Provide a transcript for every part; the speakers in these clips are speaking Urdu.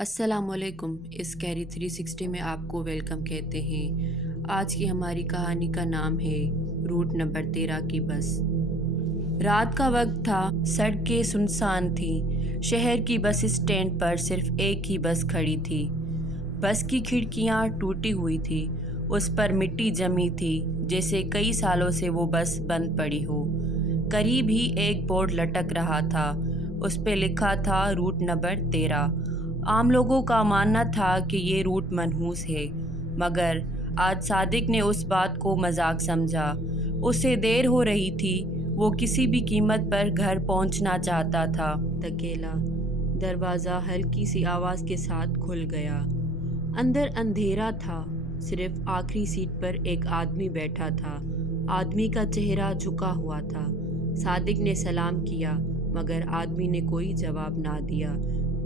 السلام علیکم۔ اس کیری 360 میں آپ کو ویلکم کہتے ہیں۔ آج کی ہماری کہانی کا نام ہے روٹ نمبر 13 کی بس۔ رات کا وقت تھا، سڑکیں سنسان تھیں۔ شہر کی بس اسٹینڈ پر صرف ایک ہی بس کھڑی تھی۔ بس کی کھڑکیاں ٹوٹی ہوئی تھی، اس پر مٹی جمی تھی، جیسے کئی سالوں سے وہ بس بند پڑی ہو۔ قریب ہی ایک بورڈ لٹک رہا تھا، اس پہ لکھا تھا روٹ نمبر 13۔ عام لوگوں کا ماننا تھا کہ یہ روٹ منحوس ہے، مگر آج صادق نے اس بات کو مذاق سمجھا۔ اسے دیر ہو رہی تھی، وہ کسی بھی قیمت پر گھر پہنچنا چاہتا تھا۔ دھکیلا، دروازہ ہلکی سی آواز کے ساتھ کھل گیا۔ اندر اندھیرا تھا، صرف آخری سیٹ پر ایک آدمی بیٹھا تھا۔ آدمی کا چہرہ جھکا ہوا تھا۔ صادق نے سلام کیا، مگر آدمی نے کوئی جواب نہ دیا۔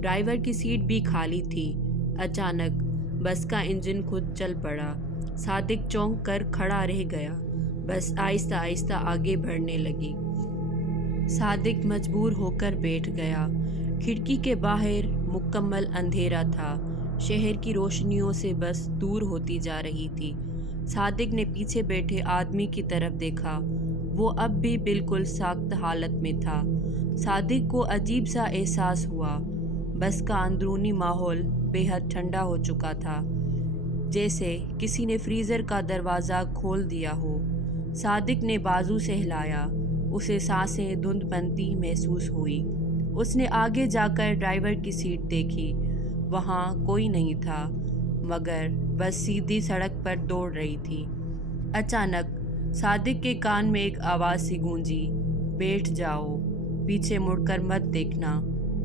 ڈرائیور کی سیٹ بھی خالی تھی۔ اچانک بس کا انجن خود چل پڑا۔ صادق چونک کر کھڑا رہ گیا۔ بس آہستہ آہستہ آگے بڑھنے لگی۔ صادق مجبور ہو کر بیٹھ گیا۔ کھڑکی کے باہر مکمل اندھیرا تھا۔ شہر کی روشنیوں سے بس دور ہوتی جا رہی تھی۔ صادق نے پیچھے بیٹھے آدمی کی طرف دیکھا، وہ اب بھی بالکل ساکت حالت میں تھا۔ صادق کو عجیب سا احساس ہوا۔ بس کا اندرونی ماحول بے حد ٹھنڈا ہو چکا تھا، جیسے کسی نے فریزر کا دروازہ کھول دیا ہو۔ صادق نے بازو سے ہلایا، اسے سانسیں دھند بنتی محسوس ہوئی۔ اس نے آگے جا کر ڈرائیور کی سیٹ دیکھی، وہاں کوئی نہیں تھا، مگر بس سیدھی سڑک پر دوڑ رہی تھی۔ اچانک صادق کے کان میں ایک آواز سی گونجی، بیٹھ جاؤ، پیچھے مڑ کر مت دیکھنا۔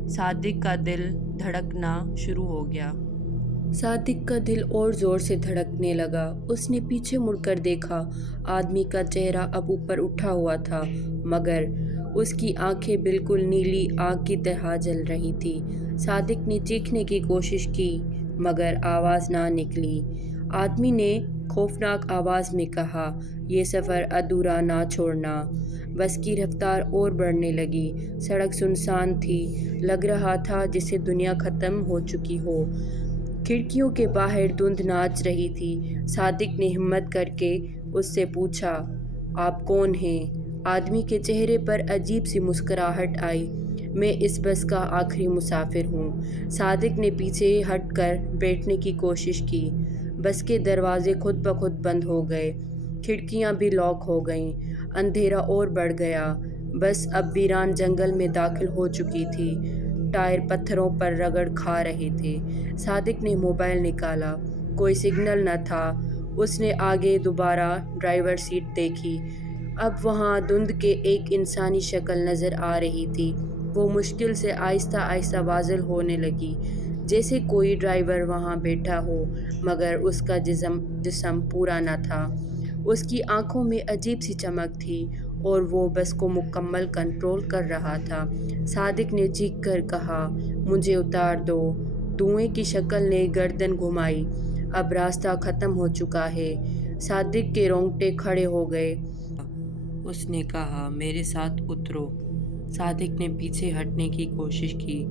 صادق کا دل دھڑکنا شروع ہو گیا۔ صادق کا دل اور زور سے دھڑکنے لگا۔ اس نے پیچھے مڑ کر دیکھا، آدمی کا چہرہ اب اوپر اٹھا ہوا تھا، مگر اس کی آنکھیں بالکل نیلی آگ کی طرح جل رہی تھی۔ صادق نے چیخنے کی کوشش کی، مگر آواز نہ نکلی۔ آدمی نے خوفناک آواز میں کہا، یہ سفر ادھورا نہ چھوڑنا۔ بس کی رفتار اور بڑھنے لگی۔ سڑک سنسان تھی، لگ رہا تھا جیسے دنیا ختم ہو چکی ہو۔ کھڑکیوں کے باہر دھند ناچ رہی تھی۔ صادق نے ہمت کر کے اس سے پوچھا، آپ کون ہیں؟ آدمی کے چہرے پر عجیب سی مسکراہٹ آئی، میں اس بس کا آخری مسافر ہوں۔ صادق نے پیچھے ہٹ کر بیٹھنے کی کوشش کی۔ بس کے دروازے خود بخود بند ہو گئے، کھڑکیاں بھی لاک ہو گئیں۔ اندھیرا اور بڑھ گیا۔ بس اب ویران جنگل میں داخل ہو چکی تھی۔ ٹائر پتھروں پر رگڑ کھا رہے تھے۔ صادق نے موبائل نکالا، کوئی سگنل نہ تھا۔ اس نے آگے دوبارہ ڈرائیور سیٹ دیکھی۔ اب وہاں دھند کے ایک انسانی شکل نظر آ رہی تھی۔ وہ مشکل سے آہستہ آہستہ واضح ہونے لگی، جیسے کوئی ڈرائیور وہاں بیٹھا ہو، مگر اس کا جسم پورا نہ تھا۔ اس کی آنکھوں میں عجیب سی چمک تھی، اور وہ بس کو مکمل کنٹرول کر رہا تھا۔ صادق نے چیخ کر کہا، مجھے اتار دو۔ دھوئیں کی شکل نے گردن گھمائی، اب راستہ ختم ہو چکا ہے۔ صادق کے رونگٹے کھڑے ہو گئے۔ اس نے کہا، میرے ساتھ اترو۔ صادق نے پیچھے ہٹنے کی کوشش کی۔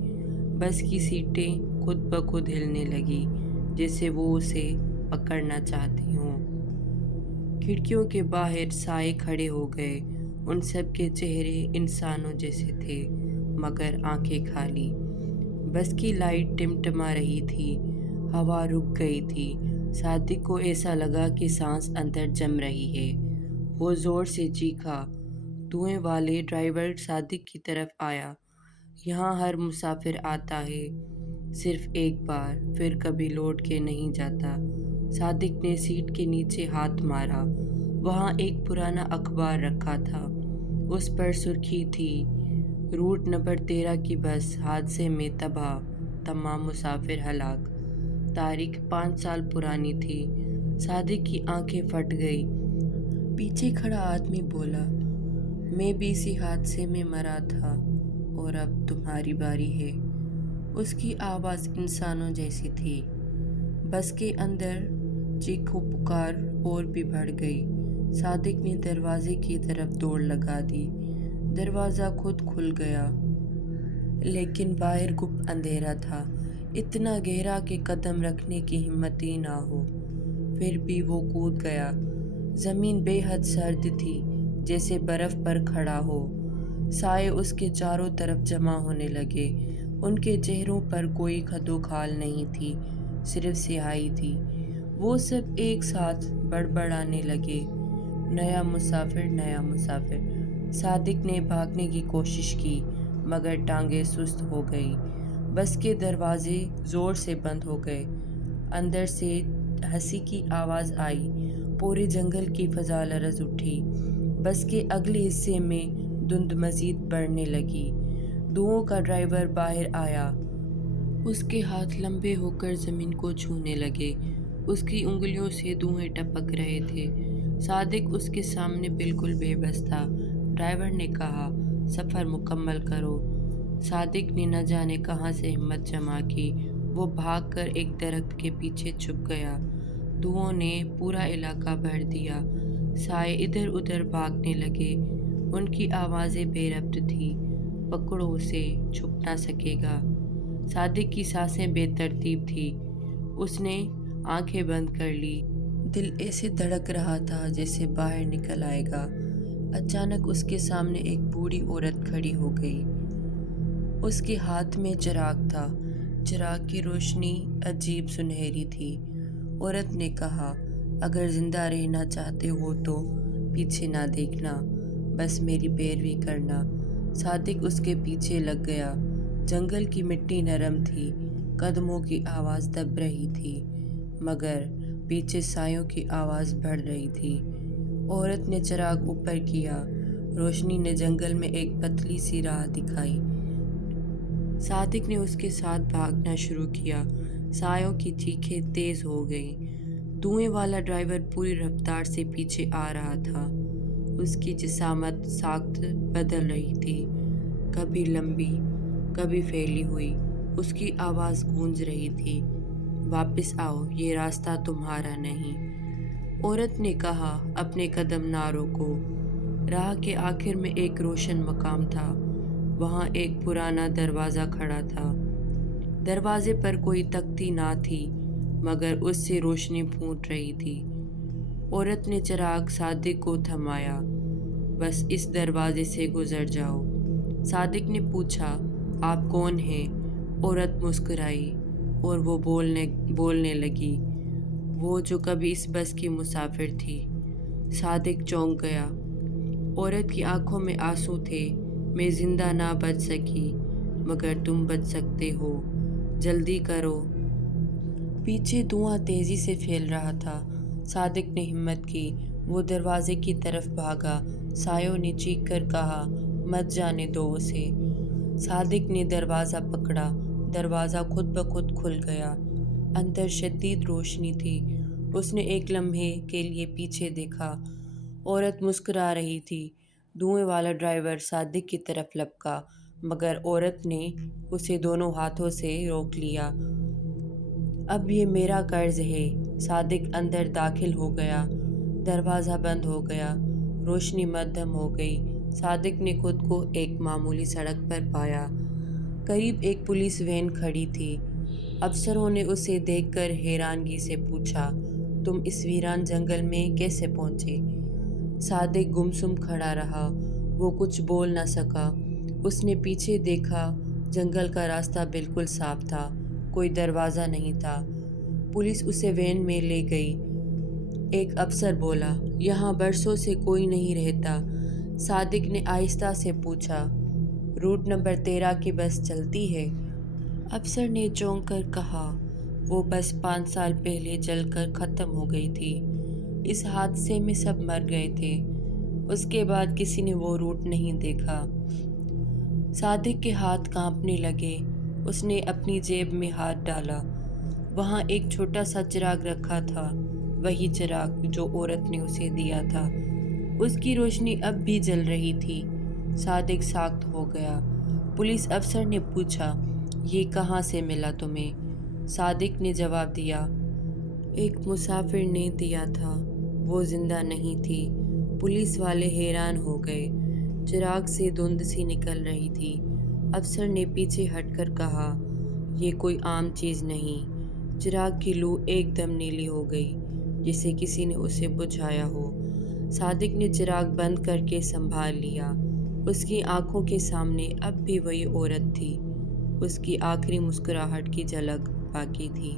بس کی سیٹیں خود بخود ہلنے لگی، جیسے وہ اسے پکڑنا چاہتی ہوں۔ کھڑکیوں کے باہر سائے کھڑے ہو گئے، ان سب کے چہرے انسانوں جیسے تھے، مگر آنکھیں خالی۔ بس کی لائٹ ٹمٹما رہی تھی، ہوا رک گئی تھی۔ صادق کو ایسا لگا کہ سانس اندر جم رہی ہے۔ وہ زور سے چیخا۔ دھوئیں والے ڈرائیور صادق کی طرف آیا، یہاں ہر مسافر آتا ہے، صرف ایک بار، پھر کبھی لوٹ کے نہیں جاتا۔ صادق نے سیٹ کے نیچے ہاتھ مارا۔ وہاں ایک پرانا اخبار رکھا تھا، اس پر سرخی تھی، روٹ نمبر 13 کی بس حادثے میں تباہ، تمام مسافر ہلاک۔ تاریخ 5 سال پرانی تھی۔ صادق کی آنکھیں پھٹ گئیں۔ پیچھے کھڑا آدمی بولا، میں بھی اسی حادثے میں مرا تھا، اور اب تمہاری باری ہے۔ اس کی آواز انسانوں جیسی تھی۔ بس کے اندر چیخ و پکار اور بھی بڑھ گئی۔ صادق نے دروازے کی طرف دوڑ لگا دی۔ دروازہ خود کھل گیا، لیکن باہر گپ اندھیرا تھا۔ اتنا گہرا کہ قدم رکھنے کی ہمت ہی نہ ہو۔ پھر بھی وہ کود گیا۔ زمین بے حد سرد تھی، جیسے برف پر کھڑا ہو۔ سائے اس کے چاروں طرف جمع ہونے لگے۔ ان کے چہروں پر کوئی خد و خال نہیں تھی، صرف سیاہی تھی۔ وہ سب ایک ساتھ بڑبڑانے لگے، نیا مسافر، نیا مسافر۔ صادق نے بھاگنے کی کوشش کی، مگر ٹانگیں سست ہو گئی۔ بس کے دروازے زور سے بند ہو گئے۔ اندر سے ہنسی کی آواز آئی۔ پورے جنگل کی فضا لرز اٹھی۔ بس کے اگلے حصے میں دھند مزید بڑھنے لگی۔ دھوؤں کا ڈرائیور باہر آیا۔ اس کے ہاتھ لمبے ہو کر زمین کو چھونے لگے۔ اس کی انگلیوں سے دھوئیں ٹپک رہے تھے۔ صادق اس کے سامنے بالکل بے بس تھا۔ ڈرائیور نے کہا، سفر مکمل کرو۔ صادق نے نہ جانے کہاں سے ہمت جمع کی۔ وہ بھاگ کر ایک درخت کے پیچھے چھپ گیا۔ دھوؤں نے پورا علاقہ بھر دیا۔ سائے ادھر ادھر بھاگنے لگے۔ ان کی آوازیں بے ربط تھیں۔ پکڑو اسے، چھپ نہ سکے گا۔ صادق کی سانسیں بے ترتیب تھیں۔ اس نے آنکھیں بند کر لی۔ دل ایسے دھڑک رہا تھا جیسے باہر نکل آئے گا۔ اچانک اس کے سامنے ایک بوڑھی عورت کھڑی ہو گئی۔ اس کے ہاتھ میں چراغ تھا۔ چراغ کی روشنی عجیب سنہری تھی۔ عورت نے کہا، اگر زندہ رہنا چاہتے ہو تو پیچھے نہ دیکھنا، بس میری پیروی کرنا۔ صادق اس کے پیچھے لگ گیا۔ جنگل کی مٹی نرم تھی، قدموں کی آواز دب رہی تھی، مگر پیچھے سایوں کی آواز بڑھ رہی تھی۔ عورت نے چراغ اوپر کیا۔ روشنی نے جنگل میں ایک پتلی سی راہ دکھائی۔ صادق نے اس کے ساتھ بھاگنا شروع کیا۔ سایوں کی چیخیں تیز ہو گئیں۔ دھوئیں والا ڈرائیور پوری رفتار سے پیچھے آ رہا تھا۔ اس کی جسامت ساخت بدل رہی تھی، کبھی لمبی، کبھی پھیلی ہوئی۔ اس کی آواز گونج رہی تھی، واپس آؤ، یہ راستہ تمہارا نہیں۔ عورت نے کہا، اپنے قدم نہ روکو۔ راہ کے آخر میں ایک روشن مقام تھا۔ وہاں ایک پرانا دروازہ کھڑا تھا۔ دروازے پر کوئی تختی نہ تھی، مگر اس سے روشنی پھوٹ رہی تھی۔ عورت نے چراغ صادق کو تھمایا۔ بس اس دروازے سے گزر جاؤ۔ صادق نے پوچھا، آپ کون ہیں؟ عورت مسکرائی اور وہ بولنے لگی، وہ جو کبھی اس بس کی مسافر تھی۔ صادق چونک گیا۔ عورت کی آنکھوں میں آنسو تھے۔ میں زندہ نہ بچ سکی، مگر تم بچ سکتے ہو، جلدی کرو۔ پیچھے دھواں تیزی سے پھیل رہا تھا۔ صادق نے ہمت کی۔ وہ دروازے کی طرف بھاگا۔ سایوں نے چیخ کر کہا، مت جانے دو اسے۔ صادق نے دروازہ پکڑا۔ دروازہ خود بخود کھل گیا۔ اندر شدید روشنی تھی۔ اس نے ایک لمحے کے لیے پیچھے دیکھا۔ عورت مسکرا رہی تھی۔ دھوئیں والا ڈرائیور صادق کی طرف لپکا، مگر عورت نے اسے دونوں ہاتھوں سے روک لیا۔ اب یہ میرا قرض ہے۔ صادق اندر داخل ہو گیا۔ دروازہ بند ہو گیا۔ روشنی مدھم ہو گئی۔ صادق نے خود کو ایک معمولی سڑک پر پایا۔ قریب ایک پولیس وین کھڑی تھی۔ افسروں نے اسے دیکھ کر حیرانگی سے پوچھا، تم اس ویران جنگل میں کیسے پہنچے؟ صادق گمسم کھڑا رہا۔ وہ کچھ بول نہ سکا۔ اس نے پیچھے دیکھا۔ جنگل کا راستہ بالکل صاف تھا، کوئی دروازہ نہیں تھا۔ پولیس اسے وین میں لے گئی۔ ایک افسر بولا، یہاں برسوں سے کوئی نہیں رہتا۔ صادق نے آہستہ سے پوچھا، روٹ نمبر 13 کی بس چلتی ہے؟ افسر نے چونک کر کہا، وہ بس 5 سال پہلے جل کر ختم ہو گئی تھی۔ اس حادثے میں سب مر گئے تھے۔ اس کے بعد کسی نے وہ روٹ نہیں دیکھا۔ صادق کے ہاتھ کانپنے لگے۔ اس نے اپنی جیب میں ہاتھ ڈالا۔ وہاں ایک چھوٹا سا چراغ رکھا تھا، وہی چراغ جو عورت نے اسے دیا تھا۔ اس کی روشنی اب بھی جل رہی تھی۔ صادق ساخت ہو گیا۔ پولیس افسر نے پوچھا، یہ کہاں سے ملا تمہیں؟ صادق نے جواب دیا، ایک مسافر نے دیا تھا، وہ زندہ نہیں تھی۔ پولیس والے حیران ہو گئے۔ چراغ سے دھند سی نکل رہی تھی۔ افسر نے پیچھے ہٹ کر کہا، یہ کوئی عام چیز نہیں۔ چراغ کی لو ایک دم نیلی ہو گئی، جسے کسی نے اسے بجھایا ہو۔ صادق نے چراغ بند کر کے سنبھال لیا۔ اس کی آنکھوں کے سامنے اب بھی وہی عورت تھی۔ اس کی آخری مسکراہٹ کی جھلک باقی تھی۔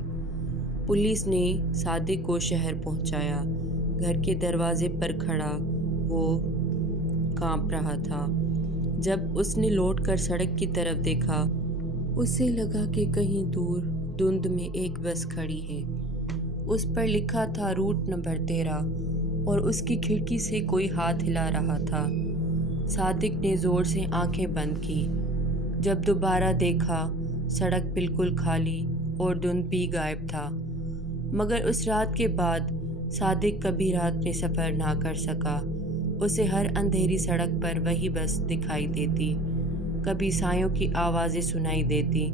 پولیس نے صادق کو شہر پہنچایا۔ گھر کے دروازے پر کھڑا وہ کانپ رہا تھا۔ جب اس نے لوٹ کر سڑک کی طرف دیکھا، اسے لگا کہ کہیں دور دھند میں ایک بس کھڑی ہے۔ اس پر لکھا تھا روٹ نمبر 13 اور اس کی کھڑکی سے کوئی ہاتھ ہلا رہا تھا۔ صادق نے زور سے آنکھیں بند کی۔ جب دوبارہ دیکھا، سڑک بالکل خالی اور دھند بھی غائب تھا۔ مگر اس رات کے بعد صادق کبھی رات میں سفر نہ کر سکا۔ اسے ہر اندھیری سڑک پر وہی بس دکھائی دیتی۔ کبھی سایوں کی آوازیں سنائی دیتی،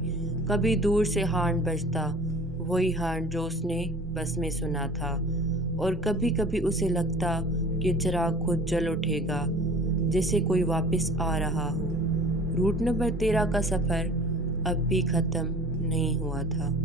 کبھی دور سے ہارن بجتا، وہی ہارن جو اس نے بس میں سنا تھا، اور کبھی کبھی اسے لگتا کہ چراغ خود جل اٹھے گا، جیسے کوئی واپس آ رہا ہو۔ روٹ نمبر 13 کا سفر اب بھی ختم نہیں ہوا تھا۔